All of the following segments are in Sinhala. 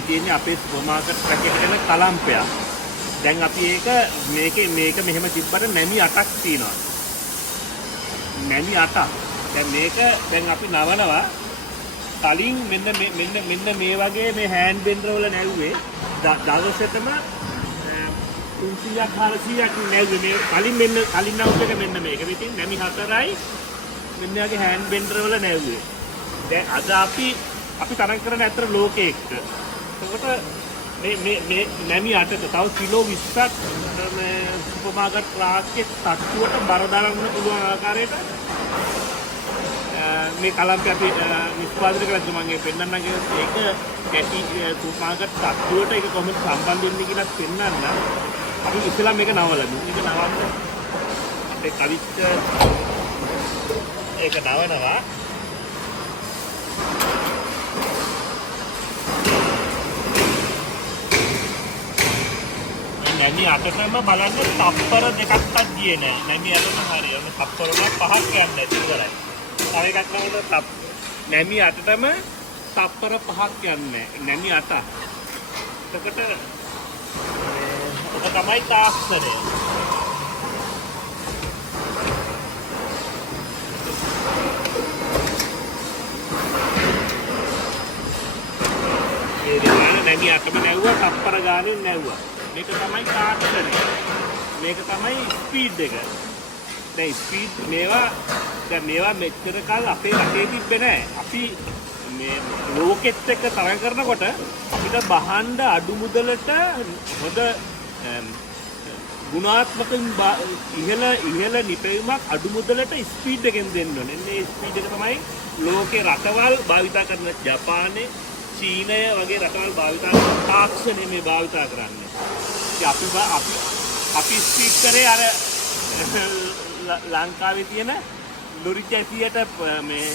මේ තියෙන්නේ අපේ සුපර් මාකට් පැකට් එකේ කලම්පයක්. දැන් අපි මේක මෙහෙම තිබ්බට නැමි 8ක් තියෙනවා. නැමි 8ක්. දැන් අපි නවනවා. කලින් මෙන්න මේ වගේ මේ හෑන්ඩ් බෙන්ඩර් වල නැව්වේ දවසටම 300ක් 400ක් නැව්වේ. මේ කලින් නවුත් එක මෙන්න මේක. ඉතින් නැමි 4යි මෙන්න වගේ හෑන්ඩ් බෙන්ඩර් වල නැව්වේ. දැන් අද අපි තරම් කරන අතර ලෝකෙ එක්ක. එතකොට මේ නැමි 8ට තව කිලෝ 20ක් මේ සුපර් මාකට් රාක්කේ තට්ටුවට බර දාන්න පුළුවන් ආකාරයට මේ කලම්පය අපි නිෂ්පාදනය කරලා මම පෙන්නන්න ඒක ඇටි සුපර් මාකට් තට්ටුවට ඒක කොහොමද සම්බන්ධ වෙන්නේ කියලා පෙන්නන්න. අපි ඉස්සෙල්ලා මේක නවලමු. මේක නවන්න අපේ කවිච්ච ඒක නවනවා. නැමි 8ටම බලන්න තප්පර දෙකක්වත් ගියේ නෑ. නැමි 8ටම හරිය. ඔන්න තප්පර 5ක් යන්නේ ඉවරයි. තව එකක් නවල නැමි 8ටම තප්පර 5ක් යන්නේ. නැමි 8. එතකොට ඔක තමයි තාක්ෂණය. නැමි 8ම නැව්වා තප්පර ගානේ නැව්වා. මේක තමයි තාක්ෂණය. මේක තමයි ස්පීඩ් එක. දැන් ස්පීඩ් මේවා මෙච්චර කල් අපේ රටේ තිබ්බේ නැහැ. අපි මේ ලෝකෙත් එක්ක තරඟ කරනකොට අපිට බහන්න අඩු මුදලට හොඳ ගුණාත්මක ඉහළ නිපැයුමක් අඩු මුදලට ස්පීඩ් එකෙන් දෙන්න ඕනේ. මේ ස්පීඩ් එක තමයි ලෝකේ රටවල් භාවිතා කරන ජපානයේ චීනය වගේ රටවල් භාවිතා කරන තාක්ෂණය මේ භාවිතා කරන්නේ. අපි ස්පීඩ් කරේ අර ලංකාවේ තියෙන ලොරි 80ට මේ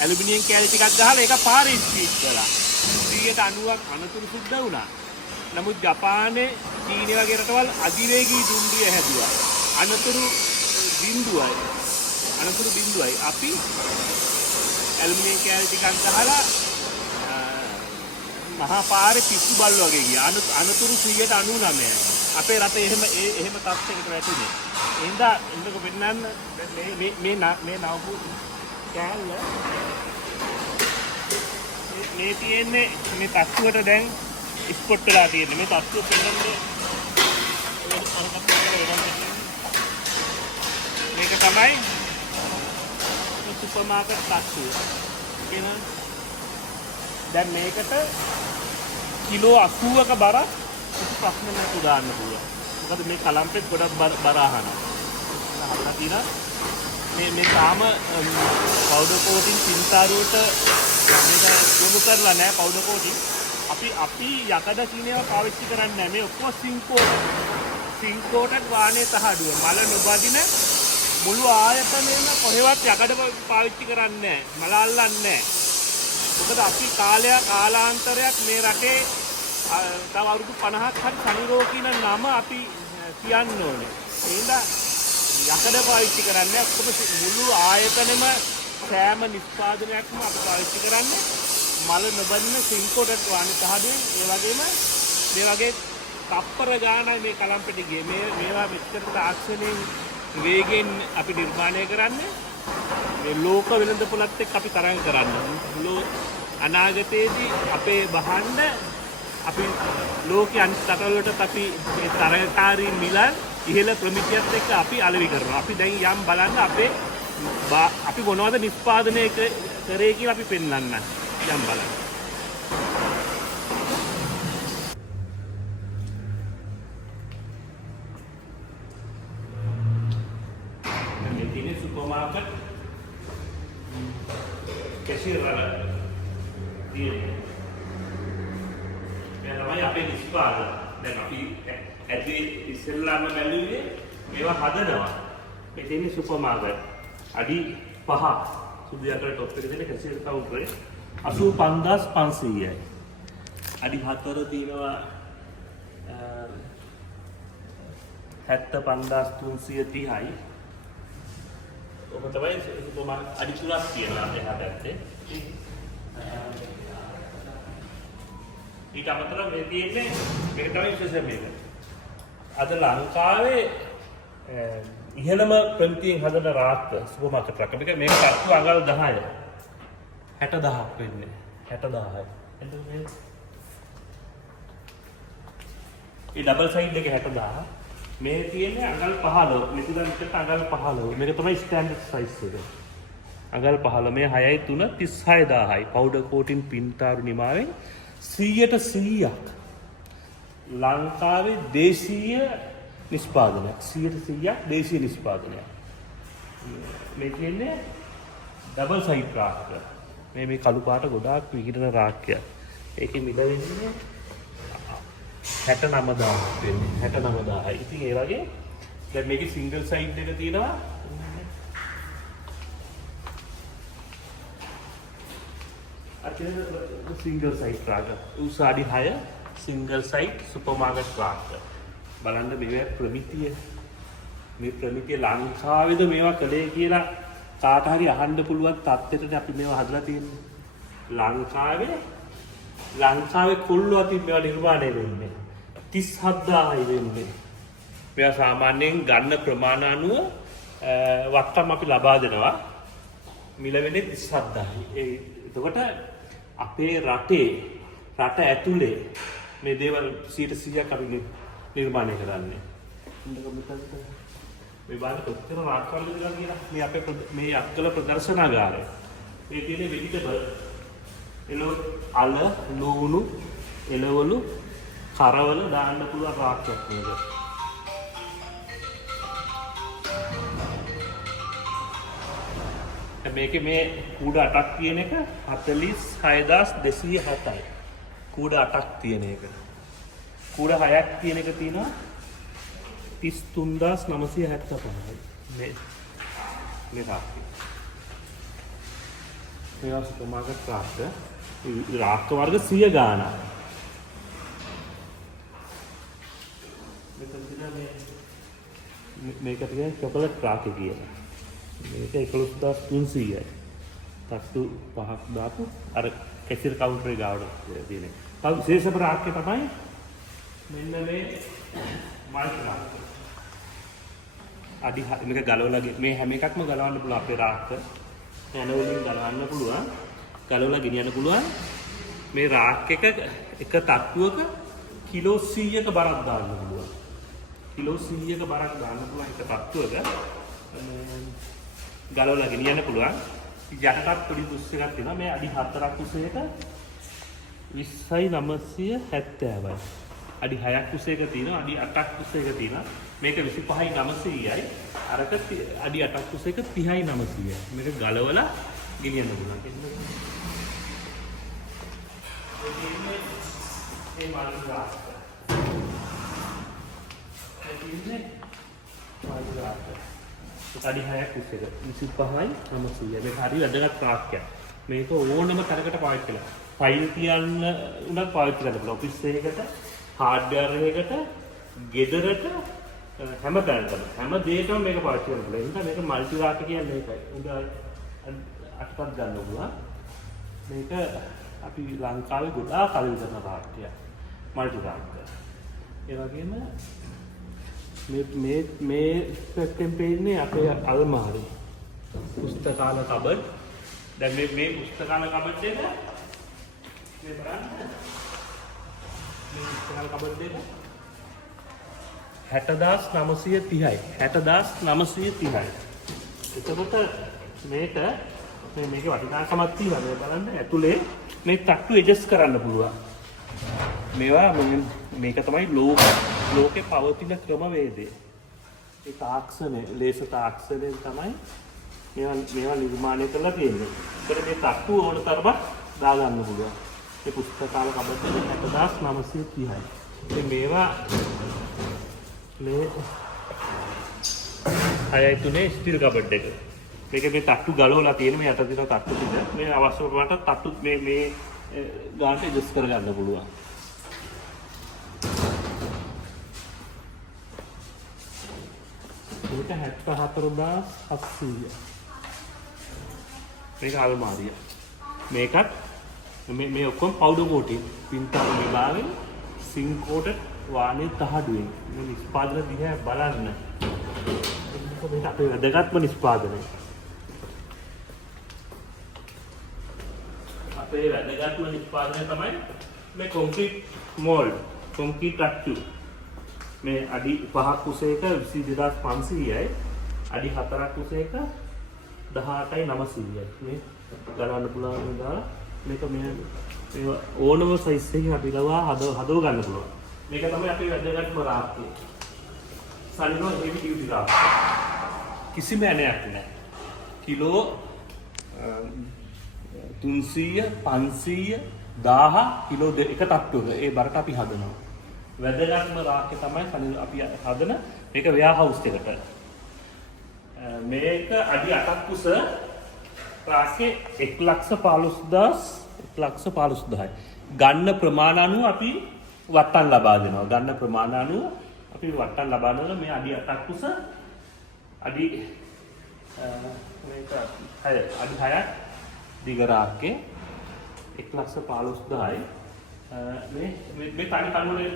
ඇලුමිනියම් කෑලි ටිකක් ගහලා ඒක පාරේ ස්පීඩ් කළා. 90ක් අනතුරු සිද්ධ වුණා. නමුත් ජපානයේ චීනය වගේ රටවල් අධිවේගී දුම්රිය හැදුවා. අනතුරු බිඳුවයි. අපි ඇලුමිනියම් කෑලි ටිකක් ගහලා මහා පාරේ පිස්සු බල්ල වගේ ගියා. අනතුරු 99%. අපේ රටේ එහෙම තත්ත්වයකට වැටුනේ. එහෙනම් එන්නකො පෙන්නන්න මේ නවපු කෑල්ල මේ තියෙන්නේ මේ තත්ත්වයට දැන් ස්පොට් වෙලා තියෙන්නේ. මේ තත්ත්වය පෙන්නන්නේ මේක තමයි සුපර් මාකට් තත්ත්වය. කියනවා දැන් මේකට කිලෝ 80ක බරක් ප්‍රශ්න නැතුව දාන්න පුළුවන්. මොකද මේ කලම්පෙත් ගොඩක් බර අහනවා. හදලා තියෙනවා මේ තාම පවුඩර් කෝටින් පින්තාරුවට මේක යොමු කරලා නැහැ පවුඩර් කෝටින්. අපි යකඩ කිනේව පාවිච්චි කරන්නේ නැහැ. මේ ඔක්කොම සිංකෝටඩ් වාහනේ තහඩුව. මල නොබදින මුළු ආයතනයේම කොහෙවත් යකඩ පාවිච්චි කරන්නේ නැහැ. මල අල්ලන්නේ නැහැ. මොකද අපි කාලාන්තරයක් මේ රටේ තව අවුරුදු 50ක් හරි සනිරෝ කියන නම අපි කියන්න ඕනේ. එහෙනම් යකඩ පාවිච්චි කරන්නේ ඔක්කොම මුළු ආයතනෙම සෑම නිෂ්පාදනයක්ම අපි පාවිච්චි කරන්නේ මල නොබදින සිංකොටඩ් වාහනේ තහඩුවෙන්. ඒ වගේම මේ වගේ තප්පර ගානයි මේ කලම්පෙට ගියේ. මේවා මෙච්චර තාක්ෂණයෙන් වේගෙන් අපි නිර්මාණය කරන්නේ. මේ ලෝක වෙළඳපොළත් එක්ක අපි තරඟ කරන්නේ. අනාගතයේදී අපේ බහන්න අපි ලෝකයේ අනිත් රටවලට අපි මේ තරඟකාරී මිලන් ඉහළ ප්‍රමිතියත් එක්ක අපි අලෙවි කරනවා. අපි දැන් යම් බලන්න අපි මොනවද නිෂ්පාදනය කරේ කියලා අපි පෙන්වන්න යම් බලන්න. මේ තියෙන සුපර් මාකට් කැෂියර් වල තියෙන්නේ. දැන් තමයි අපේ නිෂ්පාදන. දැන් අපි ඇදී ඉස්සෙල්ලාම බැලුවේ මේවා හදනවා. මේ තියෙන්නේ සුපර් මාකට්. අඩි 5 සුදු යකඩ টොප් එකේ තියෙන කැෂියර් කවුන්ටරේ 85500යි. අඩි 4 තියෙනවා 75330යි. ඔක තමයි සුපර් මාකට් අඩි 3ක් තියෙනවා එහා පැත්තේ. ඊට අමතරව මේ තියෙන්නේ මේක තමයි විශේෂ මේක. අද ලංකාවේ ඉහළම ප්‍රමිතියෙන් හදන රාක්ක සුපර් මාකට් රාක්ක. මේක තට්ටු අඟල් 10. 60000ක් වෙන්නේ. 60000යි. එතකොට මේ ඩබල් සයිඩ් එකේ 60000. මේ තියෙන්නේ අඟල් 15. මෙතිලන්ට අඟල් 15. මේක තමයි ස්ටෑන්ඩඩ් සයිස් එක. අඟල් 15 මේ 6යි 3 36000යි. පවුඩර් කෝටින් පින්තාරු නිමාවෙන් 100% ලංකාවේ දේශීය නිෂ්පාදනයක්. 100% දේශීය නිෂ්පාදනයක්. මේ කියන්නේ ඩබල් සයිඩ් රාක්ක. මේ කළු පාට ගොඩාක් විකිරණ රාක්කයක්. ඒකේ මිල වෙන්නේ 69000ක් වෙන්නේ. 69000යි. ඉතින් ඒ වගේ දැන් මේකේ සිංගල් සයිඩ් එක තියෙනවා. අතන සිංගල් සයිඩ් රාක්ක. උස අඩි 6 සිංගල් සයිඩ් සුපර් මාකට් රාක්ක. බලන්න මේ ප්‍රමිතිය. මේ ප්‍රමිතිය ලංකාවේද මේවා කළේ කියලා කාට හරි අහන්න පුළුවන් තත්ත්වෙට අපි මේවා හදලා තියෙන්නේ. ලංකාවේ කොල්ලෝ අතින් මේවා නිර්මාණය වෙන්නේ 37000යි වෙන්නේ. මේවා සාමාන්‍යයෙන් ගන්න ප්‍රමාණ අනුව වට්ටම් අපි ලබා දෙනවා. මිල වෙන්නේ 37000යි. එතකොට අපේ රට ඇතුලේ මේ දේවල් 100%ක් අපි නිර්මාණය කරන්නේ. මේ බාල කොච්චර රාක්කවල ඉඳලා කියලා මේ අපේ මේ අක්කල ප්‍රදර්ශනාගාරය. මේ තියෙන වෙජිටබල් අල ලුණු එළවලු කරවල දාන්න පුළුවන් රාක්කයක් නේද? මේකේ මේ කූඩ 8ක් තියෙන එක 46207යි. කූඩ 8ක් තියෙන එක. කූඩ 6ක් තියෙන එක තියෙනවා 33975යි. මේ රාක්කය. මේ සුපර් මාකට් රාක්ක. රාක්ක වර්ග 100 ගානක්. මේක කියන්නේ චොකලට් රාක්ක කියලා. මේක 11300යි. තට්ටු 5ක් දාපු අර කැසියර් කවුන්ටරේ ගාවට තියෙන. තව විශේෂම රාක්කේ තමයි මෙන්න මේ මල්ටි රාක්ක. අඩි මේක ගලවලා මේ හැම එකක්ම ගලවන්න පුළුවන් අපේ රාක්ක. යන වලින් ගලවන්න පුළුවන්. ගලවලා ගෙනියන්න පුළුවන්. මේ රාක්ක එක තට්ටුවක කිලෝ 100ක බරක් දාන්න පුළුවන්. කිලෝ 100ක බරක් දාන්න පුළුවන් එක තට්ටුවක. ගලවලා ගෙනියන්න පුළුවන්. යටටත් පොඩි පුස් එකක් තියෙනවා. මේ අඩි 4ක් උසේට 20970යි. අඩි 6ක් උසේක තියෙනවා. අඩි 8ක් උසේක තියෙනවා. මේක 25900යි. අරක අඩි 8ක් උසේක 30900යි. මේක ගලවලා ගෙනියන්න පුළුවන්. ඒ මාළුවා. අඩි 6ක් උසේක 25යි 900යි. මේක හරි වැදගත් රාක්කයක්. මේක ඕනම තරකට පාවිච්චි කරලා. ෆයිල් තියන්න උනත් පාවිච්චි කරන්න පුළුවන්. ඔෆිස් එකකට, හાર્ඩ්වෙයාර් එකකට, ගෙදරට හැම තැනකම හැම දෙයකම මේක පාවිච්චි කරන්න පුළුවන්. ඒ නිසා මේක මල්ටි රාක්ක කියන්නේ මේකයි. උඩ අටපත් ගන්න පුළුවන්. මේක අපි ලංකාවේ ගොඩාක් කල් විතරන රාක්කයක්. මල්ටි රාක්ක. ඒ වගේම මේ පැත්තෙන් පේන්නේ අපේ අල්මාරි. පුස්තකාල කබඩ්. දැන් මේ පුස්තකාල කබඩ් එක මේ බලන්න. මේ පුස්තකාල කබඩ් එක 60930යි. 60930යි. එතකොට මේකේ වටිනාකමක් තියෙනවා. මේ බලන්න ඇතුලේ මේ තට්ටු ඇඩ්ජස්ට් කරන්න පුළුවන්. මේවා මේක තමයි ලෝකේ පවතින ක්‍රමවේදය. ඒ තාක්ෂණය, ලේස තාක්ෂණයෙන් තමයි මේවා නිර්මාණය කරලා තියෙන්නේ. ඒකට මේ තට්ටු ඕන තරමක් දාගන්න පුළුවන්. මේ පුස්තකාල කබඩ් එක 60930යි. ඉතින් මේවා මේ 6යි 3 ස්ටිල් කබඩ් එක. මේක මේ තට්ටු ගලවලා තියෙන මේ යට තියෙන තට්ටු ටික මේ අවශ්‍ය ප්‍රමාණයට තට්ටු මේ ගානට ඇඩ්ජස්ට් කරගන්න පුළුවන්. මේක 74700. මේක අල්මාරිය. මේකත් මේ ඔක්කොම පවුඩර් කෝටින් පින්තර විභාගෙන් සිං කෝටඩ් වානේ තහඩුවෙන් මේ නිෂ්පාදන දිහා බලන්න. මේක අපේ වැදගත්ම නිෂ්පාදනය. අපේ වැදගත්ම නිෂ්පාදනය තමයි මේ කොන්ක්‍රීට් මෝල්ඩ්, කොන්ක්‍රීට් අට්ටු. මේ අඩි 5ක් උසේක 22500යි, අඩි 4ක් උසේක 18900යි. මේ ගණන්න පුළුවන් දාලා මේක මේ ඕනම සයිස් එකකින් අපි ලවා හදව ගන්න පුළුවන්. මේක තමයි අපේ වැදගත්ම රාක්කය. සනිනෝ හෙවි ඩියුටි රාක්ක. කිසිම ඇණයක් නැහැ. කිලෝ 300 500 1000 කිලෝ එක තට්ටුවක ඒ බරට අපි හදනවා. වැදගත්ම රාක්කය තමයි සනිනෝ අපි හදන මේක වෙයා හවුස් එකට. මේක අඩි 8ක් උස රාක්කේ 1,15,000යි. ගන්න ප්‍රමාණ අනුව අපි වට්ටම් ලබා දෙනවා. ගන්න ප්‍රමාණ අනුව අපි වට්ටම් ලබා දෙනවා. මේ අඩි 8ක් උස අඩි මේක අඩි 6ක් දිග රාක්කේ 1,15,000යි. මේ තනි කණු වල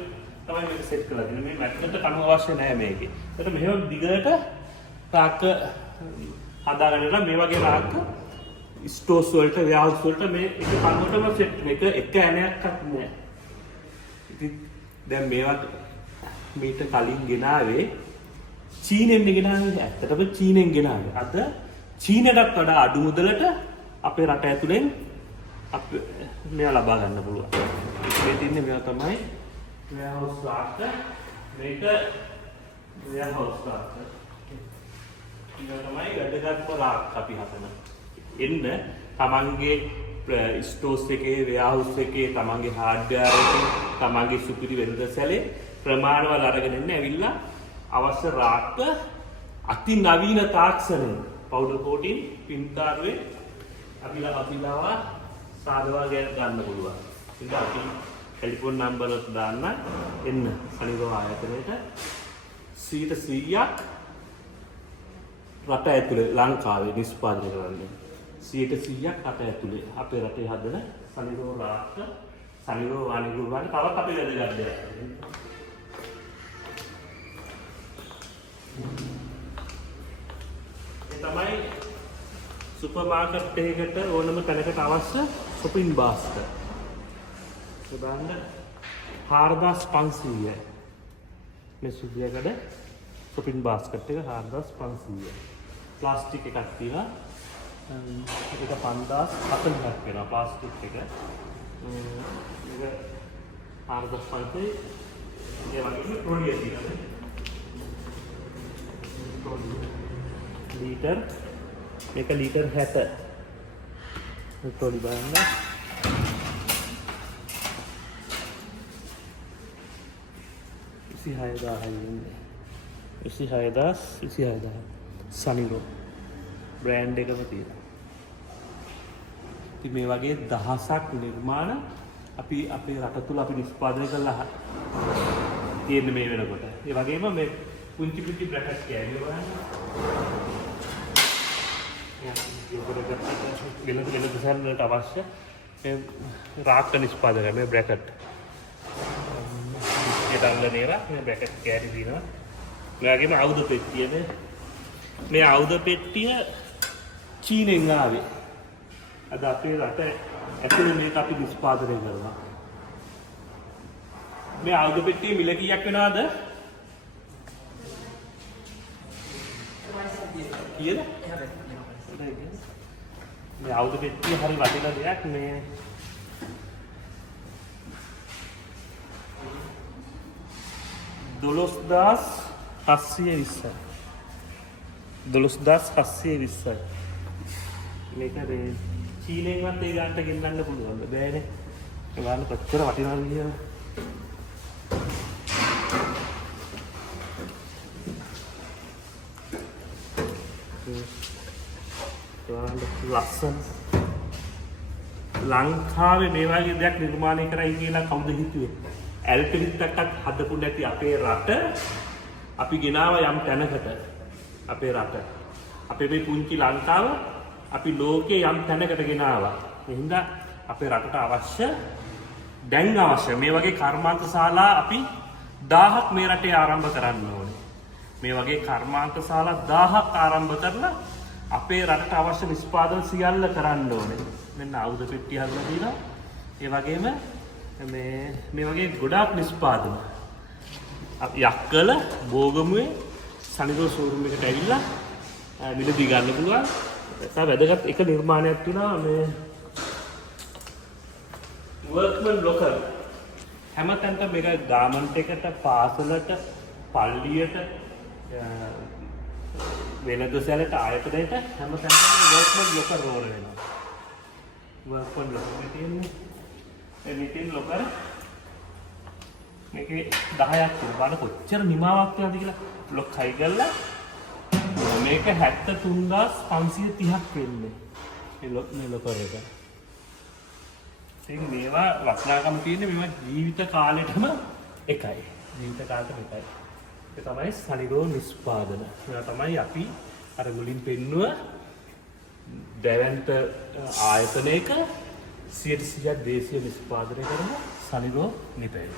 තමයි මේක සෙට් කරලා දෙන්නේ. මේ මැට්කට කණු අවශ්‍ය නැහැ මේකේ. ඒකට මෙහෙම දිගට රාක්ක හදාගන්න මේ වගේ රාක්ක ස්ටෝස් වලට ව්‍යාහවුස් වලට මේ එක කනුවටම සෙට් මේක එක ඇණයක්වත් නෑ. ඉතින් දැන් මේවට මීට කලින් ගෙනාවේ චීනෙන් ගෙනාවේ. ඇත්තටම චීනෙන් ගෙනාවේ. අද චීනටත් වඩා අඩු මුදලට අපේ රට ඇතුලෙන් අපි මේවා ලබා ගන්න පුළුවන්. මේ තින්නේ මේවා තමයි ව්‍යාහවුස් රාක්ක. මේක ව්‍යාහවුස් රාක්ක. ඒක තමයි වැදගත්ම රාක්ක අපි හදන. එන්න තමන්ගේ ස්ටෝස් එකේ වෙයාහවුස් එකේ තමන්ගේ හાર્ඩ්වෙයාර් එකේ තමන්ගේ සුපිරි වෙළඳසැලේ ප්‍රමාණවල අරගෙන එන්න ඇවිල්ලා අවශ්‍ය රාක්ක අති නවීන තාක්ෂණයෙන් පවුඩර් කෝටින් පින්තාරුවේ අපිලා සාදවා ගන්න පුළුවන්. ඉතින් අපි ටෙලිෆෝන් නම්බර් එක දාන්න එන්න සනිගෝ ආයතනයේට 100% රට ඇතුලේ ලංකාවේ නිෂ්පාදනය කරන්නේ 100% රට ඇතුලේ අපේ රටේ හදන සනිරෝ රාක්ක සනිරෝ වාණිගුරු වගේ තවත් අපේ වැදගත් දෙයක්. ඒ තමයි සුපර් මාකට් එකකට ඕනම තැනකට අවශ්‍ය shopping basket. උදාහරණ 4500යි. මේ සුදියකඩ shopping basket එක 4500යි. ප්ලාස්ටික් එකක් තියෙනවා. ඒක 5040ක් වෙනවා ප්ලාස්ටික් එක. ඒක 4500යි. ඒ වගේම ට්‍රොලිය තියෙනවා. ලීටර් මේක ලීටර් 60. මේ ට්‍රොලි බලන්න. $26000 සනිරෝ බ්‍රෑන්ඩ් එකම තියෙනවා. ඉතින් මේ වගේ දහසක් නිර්මාණ අපි අපේ රට තුල අපි නිෂ්පාදනය කරලා තියෙන මේ වෙනකොට. ඒ වගේම මේ පුංචි පුංචි බ්‍රැකට් කෑලි බලන්න. වෙනද සැරලට අවශ්‍ය මේ රාක්ක නිෂ්පාදනය මේ බ්‍රැකට්. ඒටල්ල නේරා මේ බ්‍රැකට් කෑලි දිනවා. මේ වගේම ආයුධ පෙට්ටිය මේ ආයුධ පෙට්ටිය චීනෙන් ආවේ. අද අපේ රට ඇතුලේ මේක අපි නිෂ්පාදනය කරනවා. මේ ආයුධ පෙට්ටියේ මිල කීයක් වෙනවද? කීයද? මේ ආයුධ පෙට්ටිය හරි වටින දෙයක් මේ. $12720යි. 12720යි. මේක චීනෙන්වත් ඒ ගානට ගෙන්නන්න පුළුවන්ද? බෑනේ. ඒ ගාන කොච්චර වටිනවද කියලා. ලස්සන ලංකාවේ මේ වගේ දෙයක් නිර්මාණය කරයි කියලා කවුද හිතුවේ? ඇල්පිනිත් එකක් හදපු නැති අපේ රට අපි ගෙනාව යම් තැනකට. අපේ රට අපේ මේ පුංචි ලංකාව අපි ලෝකේ යම් තැනකට ගෙනාවා. එහෙනම් අපේ රටට අවශ්‍ය දැන් අවශ්‍ය මේ වගේ කර්මාන්ත ශාලා අපි 1000ක් මේ රටේ ආරම්භ කරන්න ඕනේ. මේ වගේ කර්මාන්ත ශාලා 1000ක් ආරම්භ කරලා අපේ රටට අවශ්‍ය නිෂ්පාදන සියල්ල කරන්න ඕනේ. මෙන්න ආයුධ පෙට්ටිය හදලා තියෙනවා. ඒ වගේම මේ වගේ ගොඩාක් නිෂ්පාදන. අපි යක්කල බෝගමුවේ සනිදෝ ෂෝරූම් එකට ඇවිල්ලා මිලදී ගන්න පුළුවන්. ඒක වැදගත් එක නිර්මාණයක් තුනා මේ වර්ක්මන් ලොකර්. හැමතැනට මේක ගාමන්ට් එකට, පාසලට, පල්ලියට, වෙළඳසැලට, ආයතනයට හැමතැනටම වර්ක්මන් ලොකර් රෝල් වෙනවා. වර්ක්මන් ලොකර් තියෙන්නේ. එනිටින් ලොකර් මේකේ 10ක් තියෙනවා. බලන්න කොච්චර නිමාවක් තියනද කියලා. ලොක් හයි කරලා මේක 73530ක් වෙන්නේ. මේ ලොකර් එක. ඉතින් මේවා වටිනාකම තියෙන්නේ මේවා ජීවිත කාලෙටම එකයි. ජීවිත කාලෙට එකයි. ඒ තමයි සනිරෝ නිෂ්පාදන. මේවා තමයි අපි අර මුලින් පෙන්නුව දැවැන්ත ආයතනයක 100% දේශීය නිෂ්පාදනය කරන සනිරෝ නිපැය.